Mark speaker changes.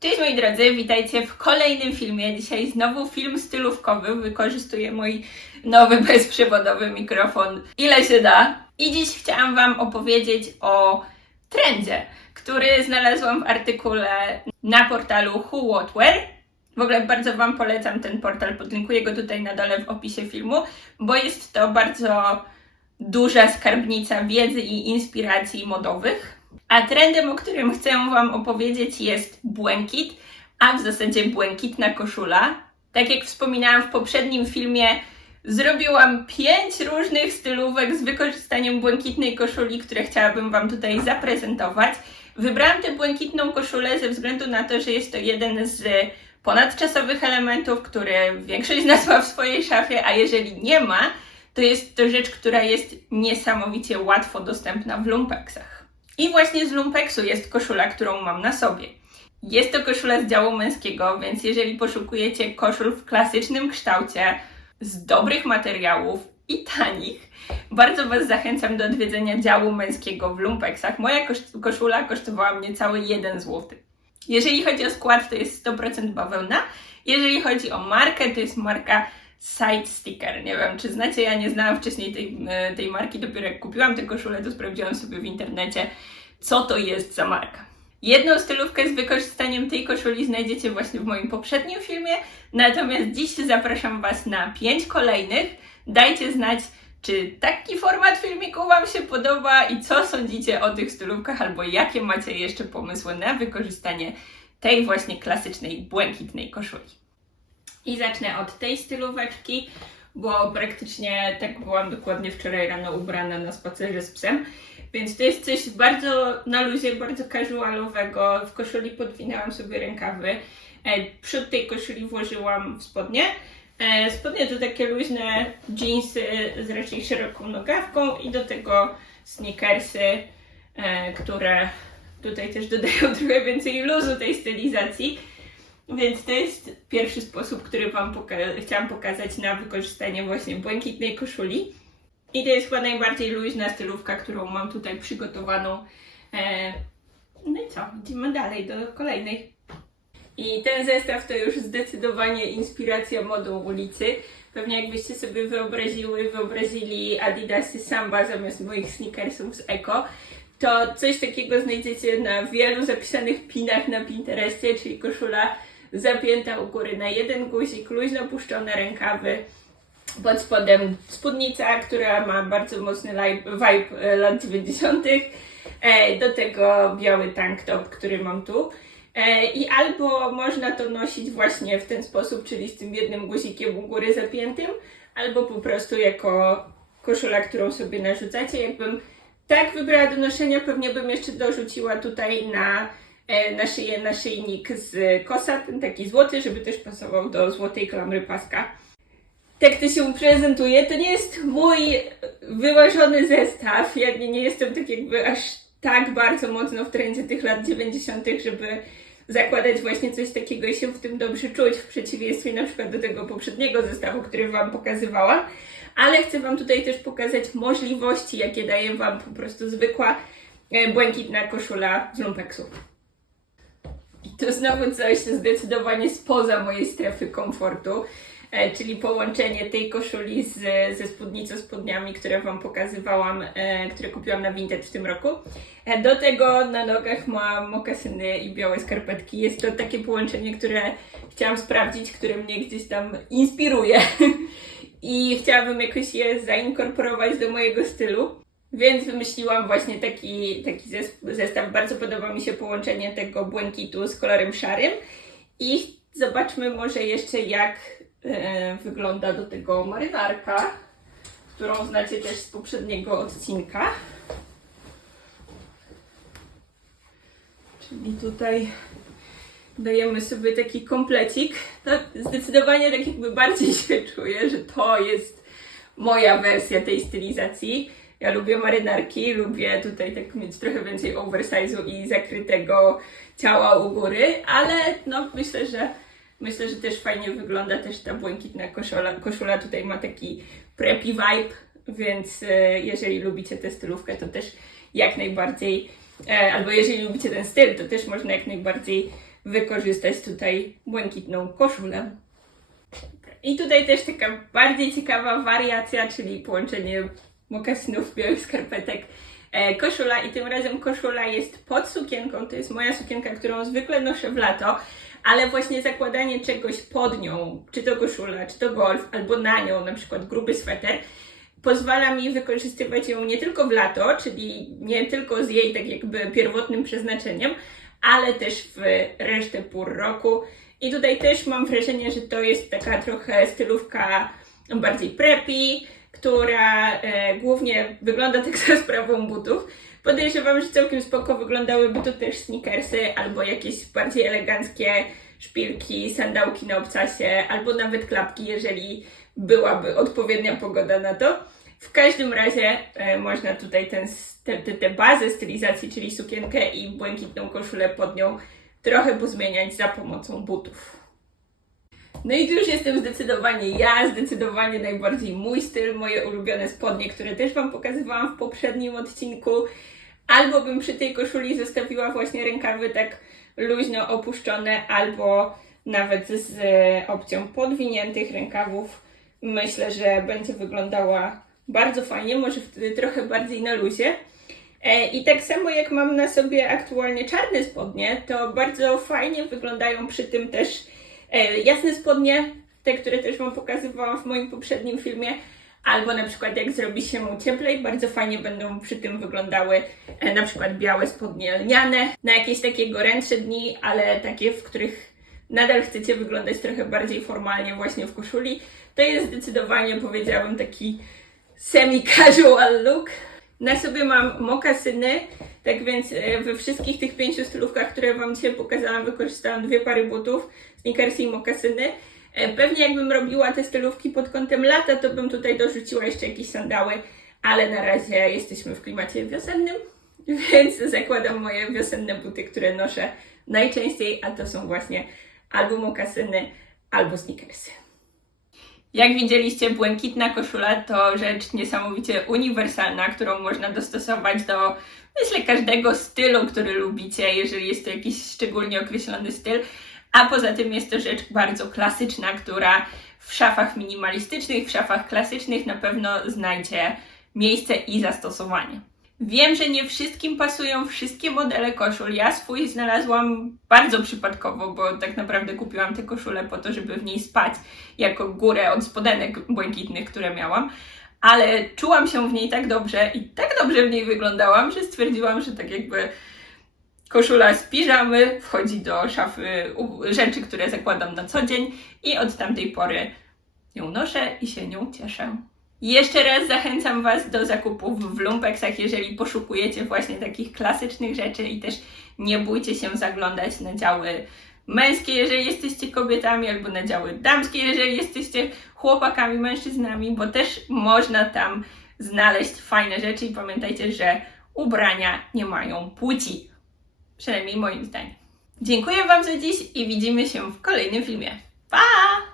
Speaker 1: Cześć moi drodzy, witajcie w kolejnym filmie. Dzisiaj znowu film stylówkowy. Wykorzystuję mój nowy bezprzewodowy mikrofon ile się da. I dziś chciałam Wam opowiedzieć o trendzie, który znalazłam w artykule na portalu Who What Wear. W ogóle bardzo Wam polecam ten portal, podlinkuję go tutaj na dole w opisie filmu, bo jest to bardzo duża skarbnica wiedzy i inspiracji modowych. A trendem, o którym chcę Wam opowiedzieć, jest błękit, a w zasadzie błękitna koszula. Tak jak wspominałam w poprzednim filmie, zrobiłam pięć różnych stylówek z wykorzystaniem błękitnej koszuli, które chciałabym Wam tutaj zaprezentować. Wybrałam tę błękitną koszulę ze względu na to, że jest to jeden z ponadczasowych elementów, który większość z nas ma w swojej szafie, a jeżeli nie ma, to jest to rzecz, która jest niesamowicie łatwo dostępna w lumpeksach. I właśnie z lumpeksu jest koszula, którą mam na sobie. Jest to koszula z działu męskiego, więc jeżeli poszukujecie koszul w klasycznym kształcie, z dobrych materiałów i tanich, bardzo Was zachęcam do odwiedzenia działu męskiego w lumpeksach. Moja kosz- koszula kosztowała mnie cały 1 zł. Jeżeli chodzi o skład, to jest 100% bawełna. Jeżeli chodzi o markę, to jest marka Side Sticker. Nie wiem, czy znacie, ja nie znałam wcześniej tej, e, tej marki, dopiero jak kupiłam tę koszulę, to sprawdziłam sobie w internecie, co to jest za marka. Jedną stylówkę z wykorzystaniem tej koszuli znajdziecie właśnie w moim poprzednim filmie, natomiast dziś zapraszam Was na pięć kolejnych. Dajcie znać, czy taki format filmiku Wam się podoba i co sądzicie o tych stylówkach, albo jakie macie jeszcze pomysły na wykorzystanie tej właśnie klasycznej, błękitnej koszuli. I zacznę od tej stylóweczki, bo praktycznie tak byłam dokładnie wczoraj rano ubrana na spacerze z psem. Więc to jest coś bardzo na luzie, bardzo casualowego. W koszuli podwinęłam sobie rękawy. E, Przód tej koszuli włożyłam w spodnie. E, Spodnie to takie luźne jeansy z raczej szeroką nogawką i do tego sneakersy, e, które tutaj też dodają trochę więcej luzu tej stylizacji. Więc to jest pierwszy sposób, który Wam poka- chciałam pokazać na wykorzystanie właśnie błękitnej koszuli. I to jest chyba najbardziej luźna stylówka, którą mam tutaj przygotowaną. E, no i co? Idziemy dalej do kolejnej. I ten zestaw to już zdecydowanie inspiracja modą ulicy. Pewnie jakbyście sobie wyobraziły, wyobrazili Adidasy Samba zamiast moich sneakersów z Eko, to coś takiego znajdziecie na wielu zapisanych pinach na Pinterestie, czyli koszula zapięta u góry na jeden guzik, luźno puszczone rękawy, pod spodem spódnica, która ma bardzo mocny vibe e, lat 90. E, Do tego biały tank top, który mam tu. E, I albo można to nosić właśnie w ten sposób, czyli z tym jednym guzikiem u góry zapiętym, albo po prostu jako koszula, którą sobie narzucacie. Jakbym tak wybrała do noszenia, pewnie bym jeszcze dorzuciła tutaj na, na szyję naszyjnik z kosa, ten taki złoty, żeby też pasował do złotej klamry paska tak to się prezentuje. To nie jest mój wyważony zestaw. Ja nie, nie jestem tak jakby aż tak bardzo mocno w trendzie tych lat 90., żeby zakładać właśnie coś takiego i się w tym dobrze czuć, w przeciwieństwie na przykład do tego poprzedniego zestawu, który Wam pokazywałam. Ale chcę Wam tutaj też pokazać możliwości, jakie daje Wam po prostu zwykła e, błękitna koszula z lumpeksu. To znowu coś zdecydowanie spoza mojej strefy komfortu, e, czyli połączenie tej koszuli z, ze spódnicą, spodniami, które Wam pokazywałam, e, które kupiłam na Vinted w tym roku. E, do tego na nogach mam mokasyny i białe skarpetki. Jest to takie połączenie, które chciałam sprawdzić, które mnie gdzieś tam inspiruje. I chciałabym jakoś je zainkorporować do mojego stylu. Więc wymyśliłam właśnie taki, taki zes- zestaw. Bardzo podoba mi się połączenie tego błękitu z kolorem szarym. I zobaczmy może jeszcze jak e, wygląda do tego marynarka, którą znacie też z poprzedniego odcinka. Czyli tutaj dajemy sobie taki komplecik. No, zdecydowanie tak jakby bardziej się czuję, że to jest moja wersja tej stylizacji. Ja lubię marynarki, lubię tutaj tak mieć trochę więcej oversize'u i zakrytego ciała u góry, ale no myślę, że myślę, że też fajnie wygląda też ta błękitna koszula. Koszula tutaj ma taki preppy vibe, więc e, jeżeli lubicie tę stylówkę, to też jak najbardziej, e, albo jeżeli lubicie ten styl, to też można jak najbardziej wykorzystać tutaj błękitną koszulę. I tutaj też taka bardziej ciekawa wariacja, czyli połączenie mokasynów, białych skarpetek, e, koszula i tym razem koszula jest pod sukienką, to jest moja sukienka, którą zwykle noszę w lato, ale właśnie zakładanie czegoś pod nią, czy to koszula, czy to golf, albo na nią, na przykład gruby sweter, pozwala mi wykorzystywać ją nie tylko w lato, czyli nie tylko z jej tak jakby pierwotnym przeznaczeniem, ale też w resztę pór roku. I tutaj też mam wrażenie, że to jest taka trochę stylówka bardziej preppy, która e, głównie wygląda tak za sprawą butów. Podejrzewam, że całkiem spoko wyglądałyby to też sneakersy albo jakieś bardziej eleganckie szpilki, sandałki na obcasie, albo nawet klapki, jeżeli byłaby odpowiednia pogoda na to. W każdym razie e, można tutaj s- te, te, te bazę stylizacji, czyli sukienkę i błękitną koszulę pod nią trochę pozmieniać za pomocą butów. No i tu już jestem zdecydowanie ja, zdecydowanie najbardziej mój styl, moje ulubione spodnie, które też Wam pokazywałam w poprzednim odcinku. Albo bym przy tej koszuli zostawiła właśnie rękawy tak luźno opuszczone, albo nawet z opcją podwiniętych rękawów. Myślę, że będzie wyglądała bardzo fajnie, może wtedy trochę bardziej na luzie. E, I tak samo jak mam na sobie aktualnie czarne spodnie, to bardzo fajnie wyglądają przy tym też jasne spodnie, te, które też Wam pokazywałam w moim poprzednim filmie, albo na przykład jak zrobi się cieplej, bardzo fajnie będą przy tym wyglądały e, na przykład białe spodnie lniane, na jakieś takie gorętsze dni, ale takie, w których nadal chcecie wyglądać trochę bardziej formalnie właśnie w koszuli, to jest zdecydowanie, powiedziałabym, taki semi-casual look. Na sobie mam mokasyny, tak więc e, we wszystkich tych pięciu stylówkach, które Wam dzisiaj pokazałam, wykorzystałam dwie pary butów, sneakersy i mokasyny. E, Pewnie jakbym robiła te stylówki pod kątem lata, to bym tutaj dorzuciła jeszcze jakieś sandały, ale na razie jesteśmy w klimacie wiosennym, więc zakładam moje wiosenne buty, które noszę najczęściej, a to są właśnie albo mokasyny, albo sneakersy. Jak widzieliście, błękitna koszula to rzecz niesamowicie uniwersalna, którą można dostosować do, myślę, każdego stylu, który lubicie, jeżeli jest to jakiś szczególnie określony styl. A poza tym jest to rzecz bardzo klasyczna, która w szafach minimalistycznych, w szafach klasycznych na pewno znajdzie miejsce i zastosowanie. Wiem, że nie wszystkim pasują wszystkie modele koszul. Ja swój znalazłam bardzo przypadkowo, bo tak naprawdę kupiłam tę koszulę po to, żeby w niej spać jako górę od spodenek błękitnych, które miałam. Ale czułam się w niej tak dobrze i tak dobrze w niej wyglądałam, że stwierdziłam, że tak jakby koszula z piżamy wchodzi do szafy rzeczy, które zakładam na co dzień i od tamtej pory ją noszę i się nią cieszę. Jeszcze raz zachęcam Was do zakupów w lumpeksach, jeżeli poszukujecie właśnie takich klasycznych rzeczy i też nie bójcie się zaglądać na działy męskie, jeżeli jesteście kobietami, albo na działy damskie, jeżeli jesteście chłopakami, mężczyznami, bo też można tam znaleźć fajne rzeczy i pamiętajcie, że ubrania nie mają płci. Przynajmniej moim zdaniem. Dziękuję Wam za dziś i widzimy się w kolejnym filmie. Pa!